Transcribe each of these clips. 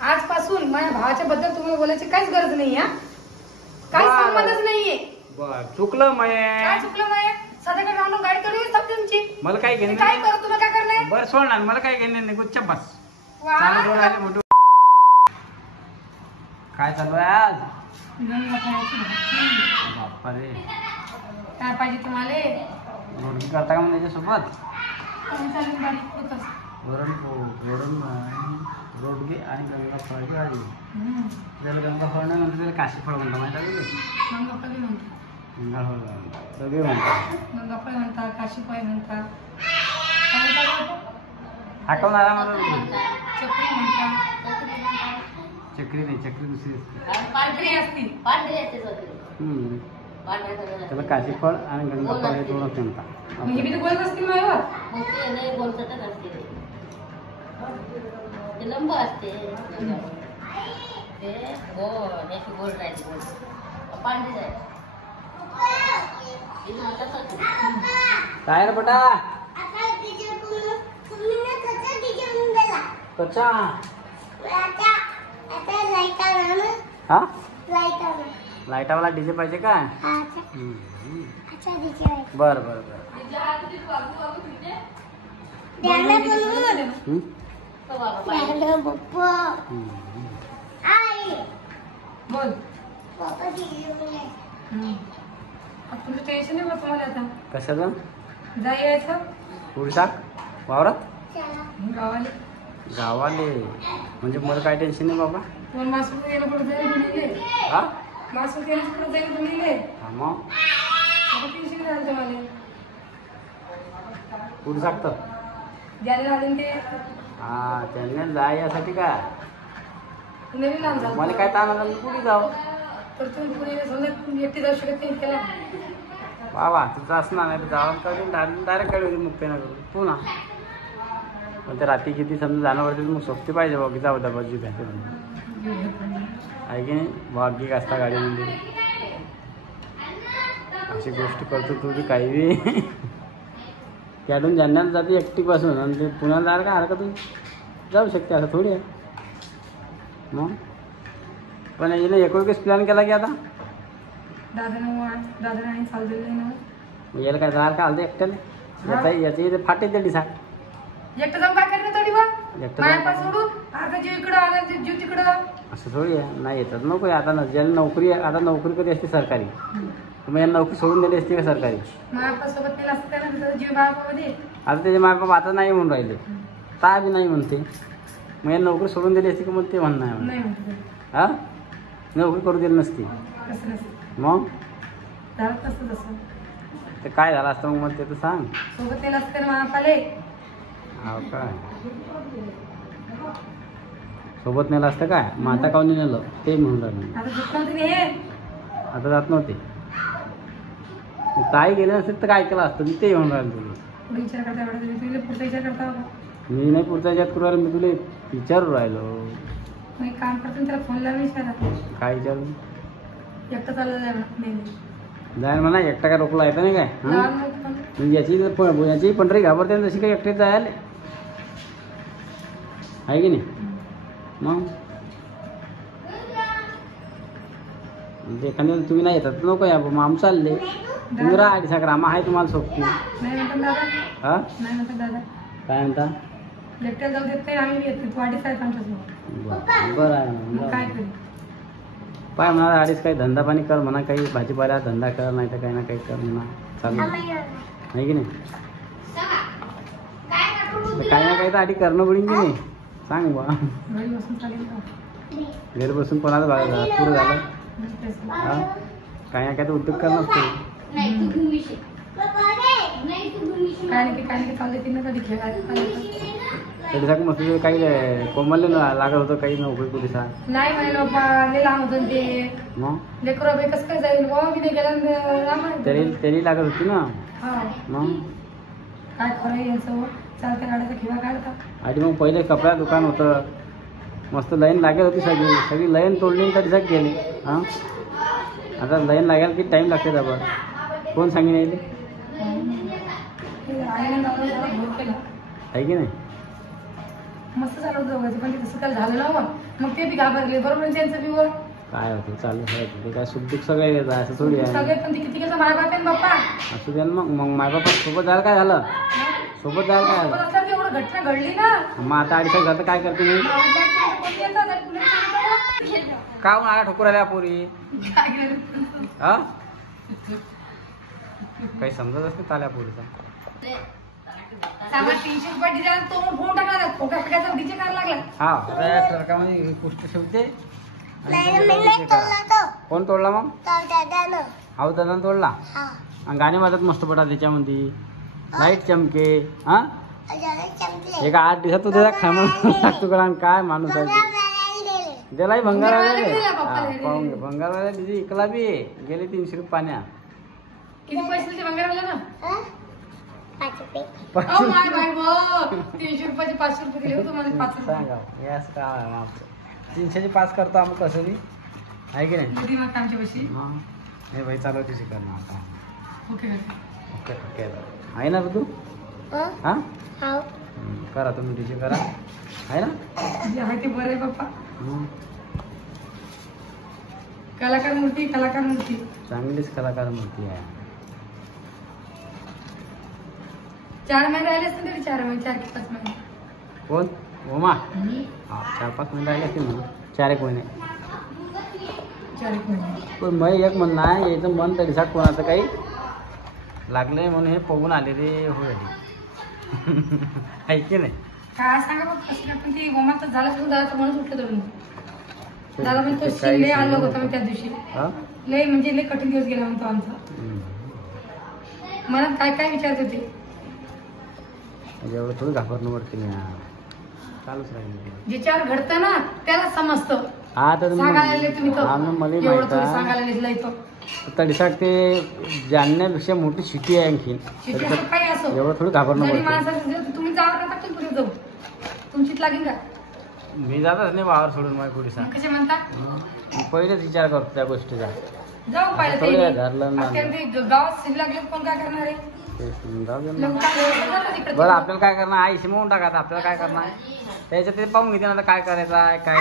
आजपासून माझ्या भावाच्या बद्दल तुम्हाला बोलायची काहीच गरज नाही हा. काही संबंधच नाहीये. बर चुकलं माय. काय चुकलं माय? सध्याकडे राहून गाडी करून येतात तुमची. मला काय घेणे काय करू तुला काय करणार? बरं सोड ना मला काय घेणे नाही गुच्छ बस. वा. चालू आले मोठे. काय चालू आहे आज? बाप्पा रे. काय पाहिजे तुम्हाला? रोडगी करता का मग त्याच्यासोबत? वरण रोडगी आणि गंगा फळाची भाजी. त्याला गंगा फळ नाही म्हणतो, त्याला काशी फळ म्हणतो माहिती आहे का? गंगा फळ सगळे म्हणतात. गंगा फळ म्हणतात, काशी फळ म्हणतात. हाकवणारा मला चक्री म्हणतात. चक्री नाही, चक्री दुसरी असते. पांढरी असते. त्याला काशी फळ आणि गंगा फळ हे दोनच म्हणतात. म्हणजे मी तर बोलत असतील माझ्यावर. लंब असते काय रे बेटा? कच्चा हा लाईटावाला डीजे पाहिजे का? बर बर बर. बोल. तुमचं टेन्शन नाही बा तुम्हाला आता. कशाचं? जायचं पुढचा वावरात गावाला. गावाले म्हणजे मला काय टेन्शन नाही बाबा. तुम्हाला मासू गेलं पुढे जायला म्हणले. हा मासू गेलं पुढे जायला म्हणले. मग आता टेन्शन झालं तुम्हाला. पुढे सांगतं ज्याला झाले ते हा त्यांना जाय यासाठी का नवीन लांब झालं. मला काय ताण आला मी पुढे जाऊ तर तुम्ही पुढे समजा एकटी जाऊ शकत नाही त्याला. वा वा तुझं असणार नाही तर जाऊन करून डायरेक्ट काढू मुक्ती ना करू पुन्हा. पण ते रात्री किती समजा जाणं पडते मग सोबती पाहिजे बाकी जाऊ द्या बाजू घ्यायचं आहे की नाही. भाग्य असता गाडीमध्ये अशी गोष्ट करतो तू बी काही बी. त्यातून जाण्यात जाते एकटीपासून आणि ते पुण्याला जायला काय हरकत जाऊ शकते असं थोडी आहे मग. पण याने एकोणीस प्लॅन केला की आता दादा आणि चालू दिले ना. मग याला काय जायला काय आलं एकट्याला याची इथे फाटे ते डिसा एकटं जाऊन काय करणार तरी बा एकटं मायापास सोडून आता जीव इकडं आला जीव तिकडं. असं थोडी आहे नाही येतात नको आता ज्याला नोकरी आहे आता नोकरी कधी असते सरकारी मग यांना नोकरी सोडून दिली असते का सरकारी. मायापास सोबत केलं असतं त्याला त्याचा जीव मायापामध्ये. आता त्याचे मायबाप आता नाही म्हणून राहिले ता बी नाही म्हणते मग यांना नोकरी सोडून दिली असते का मग ते म्हणणं आहे नाही म्हणते. हा नोकरी करू दिली नसती कसं नसतं मग झालं कसं तसं ते काय झालं असतं मग मला ते तर सांग. सोबत केलं असतं ना मायापाले. हो काय सोबत नेलं असतं काय मग आता काऊन नेलं ते म्हणून राहिलं. आता दुकान तुम्ही हे आता जात नव्हते मग काय गेले नसेल तर काय केलं असतं मी ते म्हणून राहिलं तुला. पुढे विचार करता एवढा तुम्ही तुला पुढचा विचार करता बघा. मी नाही पुढचा याच्यात करू राहिलो मी तुला विचारू राहिलो. मग एक काम करतो त्याला फोन लावून विचारा काय विचारू एकटं चाललं जाय नाही जाय म्हणा एकटा काय रोखला येतं नाही काय म्हणजे याची पंढरी घाबरते जशी काही एकटेच जायला आहे की नाही. मग एखाद्या तुम्ही नाही येतात नको या मग आम चालले तुम्ही राहा सगळं आम्हा आहे तुम्हाला सोबती. नाही म्हणतात दादा. हा नाही म्हणतात दादा. काय म्हणता एकट्याला जाऊ देत नाही आम्ही येतो वाढीच आहेत आमच्यासोबत. बरं आहे काय करू पाय म्हणा आधीच काही धंदा पाणी कर म्हणा काही भाजीपाला धंदा कर नाही तर काही ना काही कर म्हणा चालू आहे की नाही. काही ना काही तर आधी करणं पडेल की नाही सांग बा. घरी बसून चालेल का? घरी बसून कोणाला पुरं झालं हा काही ना काही तर उद्योग करणं असतो. काय नाही चालले ती ना कधी त्याच्यासाठी मस्त काही कोमल्य लागत होतं काही नोकरी पोलिसा नाही म्हणे लय लांब होतं ते मग लेकरं बाई कसं काय जाईल बाबा मी गेला तरी लागत होती ना. मग काय खरं यांचं चालत्या गाड्याचा खिवा काढता. आधी मग पहिले कपडा दुकान होतं मस्त लाईन लागत होती सगळी लाईन तोडली तरी सग गेली. हां आता लाईन लागायला किती टाईम लागते दाबा कोण सांगेन यायले आहे की नाही. मस्त झालं होतं दोघांचं, पण ते तसं काय झालं ना मग ते बी घाबरले बरोबर ना त्यांचं बी वर. काय होतं चालू आहे ते काय सुखदुःख सगळे येत आहे असं थोडी आहे. सगळे पण ते किती कसं माय बाप आहे ना बाप्पा. असू द्या ना मग मायबापा सोबत जायला काय झालं, सोबत जायला काय सोबत झालं. असल्यावर एवढं घटना घडली ना. मग आता अडीच घर काय करते मी कोणी येतात आणि कुणी येतात. का आला ठोकर आल्या पोरी काय केलं? हा काही समजतच नाही ताल्या पोरीचा. सांगा 300 रुपये डिझेल तो मग फोन टाकला फोटा फेकायचा डीजे करायला लागला. हा ट्रकामध्ये ही गोष्ट ठेवते आणि DJ करा. कोण तोडला मग हाऊ दादा तोडला. आणि गाणे वाजत मस्त पडा त्याच्यामध्ये लाईट चमके. हा एका 8 दिवसात तू त्याचा खामा टाकतो करा. काय माणूस आहे त्यालाही भंगार पाहून घे. भंगार दिदी इकला बी गेले 300 रुपये पाण्या. किती पैसे दिले भंगार वाला ना? 5 रुपये. अहो माय बाय गो 300 रुपयाचे 500 रुपये दिले हो तुम्हाला. 5 रुपये सांगा हे असं काय 300चे 5 करतो आम्ही कसं बी आहे की नाही. मोदी मग आमच्या पैसे मग हे भाई चालू तुझी करणार आता. ओके ओके ओके आहे ना तू. हा करा तुम्ही डीजे करा आहे ना. जे आहे ते बरं आहे बाप्पा. हम्म. कलाकार मूर्ती कलाकार मूर्ती. चांगलीच कलाकार मूर्ती आहे. 4 महिने राहिले असतील तरी 4 महिने 4 की 5 महिने. कोण उमा हा 4-5 महिने राहिले असतील म्हणून 4 एक महिने. 4 एक महिने. पण मग एक म्हणणं आहे याचं मन तरी साठ कोणाचं काही लागलंय म्हणून हे पळून आलेले होय ऐके नाही. काय सांगा बघ कसं काय पण ते गोमात झालं असेल दादा म्हणून उठलं धरून. दादा म्हणजे तो शिंदे आणलं होतं मी त्या दिवशी. हा लय म्हणजे लय कठीण दिवस गेला म्हणतो आमचा. मला काय काय विचारत होते. एवढं थोडी घाबरणं वरती नाही चालूच राहील. ज्याच्यावर घडतं ना त्याला समजतं. हा तर सांगायला तुम्ही तो मला एवढं माहित थोडी सांगायला लिहिलंय तो. तडीसाठ ते जाणण्यापेक्षा मोठी सिटी आहे आणखी. शिक्षण असं काही असो एवढं थोडी घाबरणं जरी वरती. माणसाचं तुम्ही जावं का टाकतो पुढे जाऊ तुमचीच लागेल का मी जातच नाही वावर सोडून माझ्या कुठे मग कसे म्हणता. पहिलेच विचार करतो त्या गोष्टीचा. जाऊ पाहिलं थोडी ते घरलं ना. आजकाल ते गावात शिल्लक लागले कोण काय करणार आहे. जाऊ दे ना. लोक काय करतात तिकडे. बरं आपल्याला काय करणार आईशी म्हणून टाकायचं. आपल्याला काय करणार त्याच्यात ते पाहून घेते ना आता काय करायचं आहे काय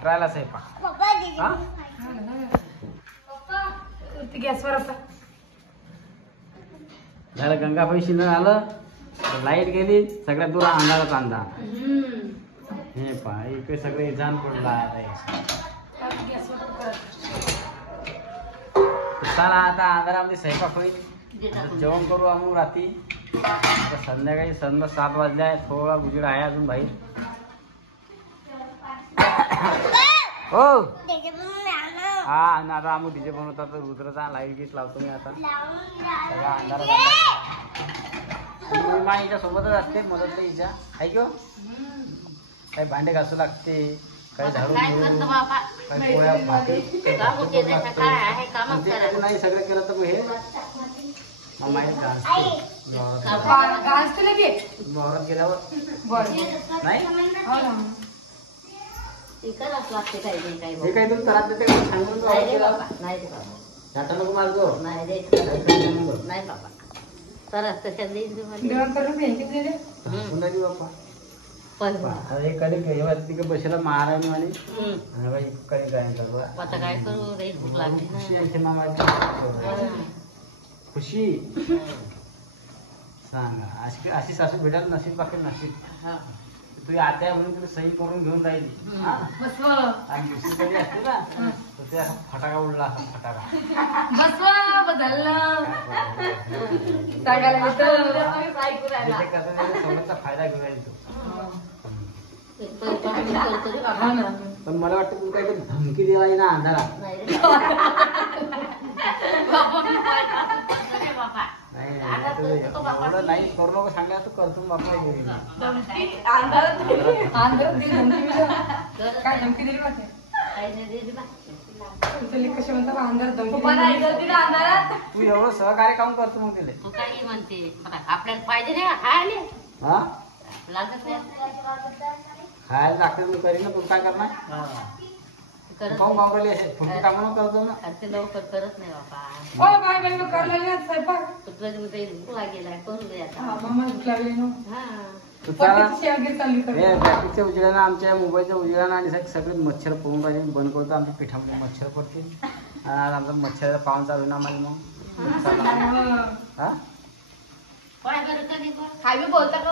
ट्रायला साहेब हा ते गॅसवर असा झालं. गंगा पैशी न आलं लाईट गेली सगळ्यात दूर अंधारात अंधार. हे पा इकडे सगळे जाण पडला आहे. चला आता अंधारामध्ये स्वयंपाक होईल. आता जेवण करू आम्ही रात्री. आता संध्याकाळी 7 वाजले आहे. थोडा उजेड आहे अजून भाई. हो हा आणि आता आम्ही डीजे बनवतात रुद्रचा लाईट गीत लावतो मी आता सगळा अंधारात. मी हिच्या सोबतच असते मदत हिच्या आहे किंवा काही भांडे घासू लागते काही झाडून घेऊ काही पोळ्या भाकरी नाही सगळं केलं तर हे मग माहीत घालते लगे वावरात गेल्यावर बरं नाही हो ना. हे काही तुम्ही त्रास देते का सांगून झाटा नको मारतो जेवण करून भेटते तुझे. पुन्हा बाप्पा आता हे कडे तिकडे बसेला महाराणी आणि कडे काय खुशी आहे ना माझी खुशी सांगा अशी सासू भेटायला नशीब बाकी नशीब. तुझी आत्या म्हणून तुला सही करून घेऊन राहिली आणि दुसरी कधी असते ना तर ते फटाका उडला असा फटाका समोरचा फायदा घेऊन राहिली तू. पण मला वाटतं तू काहीतरी धमकी दिला ना अंधारात. नाही एवढं नाही करू नको सांगा तू करतो बापा. काय धमकी दिली वाटते कसे म्हणतात अंधारात. तू एवढं सहकार्य काम करतो मग तिला. तू काही म्हणते आपल्याला पाहिजे नाही हा लागत नाही. खायला लागतं मी करीन ना. तू काय करणार करत काहून मागवले हे फक्त कामं करतो ना नाही. ते लवकर करत नाही बाबा. ओ बाय बाय मग करायला लागली आता स्वयंपाक. तुझ्यामध्ये भूक लागेल करून दे आता. हा मामा भूक लागली ना. हा तू चला पट्टीची शेवगी चालली हे करते. बॅटरीच्या उजेडानं आमच्या मोबाईलच्या उजेडानं आणि सगळे मच्छर पळून पाहिजे बंद करतो आमच्या पिठामध्ये मच्छर पडतील आणि आज आमचा मच्छराचा पावन चालू ना आम्हाला मग चला हा. हा काय बरं कधी पण काय बी बोलता का?